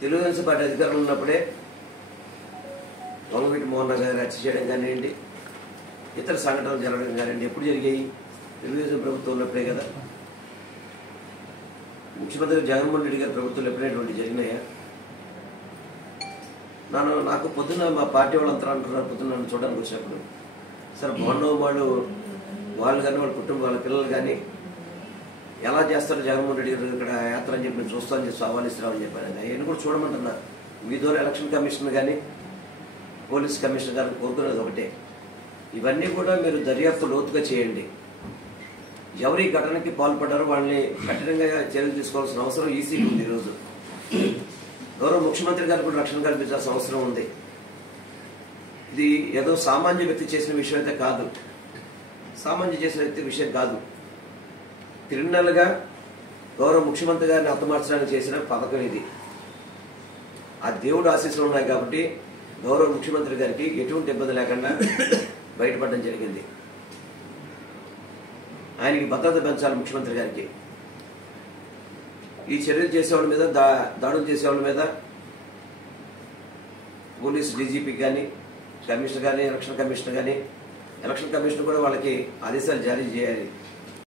Telugu Desam party అధికారంలో ఉన్నప్పుడే వంగవీటి మోహన్ గారు హత్య చేయడం కానివ్వండి, ఇతర సంఘటనలు జరగడం కానివ్వండి ఎప్పుడు జరిగాయి? తెలుగుదేశం ప్రభుత్వం ఉన్నప్పుడే కదా. ముఖ్యమంత్రి జగన్మోహన్ రెడ్డి గారి ప్రభుత్వంలో ఎప్పుడైనటువంటి జరిగినాయా? నాకు పొద్దున్న మా పార్టీ వాళ్ళంతా అంటున్నారు, పొద్దున్న నన్ను చూడడానికి వచ్చినప్పుడు, సార్ బాగున్నావు వాళ్ళు కానీ వాళ్ళ కుటుంబం వాళ్ళ పిల్లలు కానీ ఎలా చేస్తారు జగన్మోహన్ రెడ్డి గారు ఇక్కడ యాత్ర అని చెప్పి మేము చూస్తామని చెప్పి ఆహ్వానిస్తున్నామని చెప్పాను. ఆయన కూడా చూడమంటున్నా. మీ ద్వారా ఎలక్షన్ కమిషన్ కానీ పోలీస్ కమిషనర్ గారిని కోరుకునేది ఒకటే, ఇవన్నీ కూడా మీరు దర్యాప్తు లోతుగా చేయండి. ఎవరు ఈ ఘటనకి పాల్పడ్డారో వాళ్ళని కఠినంగా చర్యలు తీసుకోవాల్సిన అవసరం ఈసీకి ఉంది. ఈరోజు గౌరవ ముఖ్యమంత్రి గారు కూడా రక్షణ కల్పించాల్సిన అవసరం ఉంది. ఇది ఏదో సామాన్య వ్యక్తి చేసిన విషయం అయితే కాదు, సామాన్య చేసిన వ్యక్తి విషయం కాదు. క్రిమినల్గా గౌరవ ముఖ్యమంత్రి గారిని హతమార్చడానికి చేసిన పథకం ఇది. ఆ దేవుడు ఆశీస్సులు ఉన్నాయి కాబట్టి గౌరవ ముఖ్యమంత్రి గారికి ఎటువంటి ఇబ్బంది లేకుండా బయటపడడం జరిగింది. ఆయనకి భద్రత పెంచాలి ముఖ్యమంత్రి గారికి. ఈ చర్యలు చేసేవాళ్ళ మీద, దాడులు చేసేవాళ్ళ మీద పోలీస్ డీజీపీకి కానీ, కమిషనర్ కానీ, ఎలక్షన్ కమిషనర్ కానీ, ఎలక్షన్ కమిషనర్ కూడా వాళ్ళకి ఆదేశాలు జారీ చేయాలి.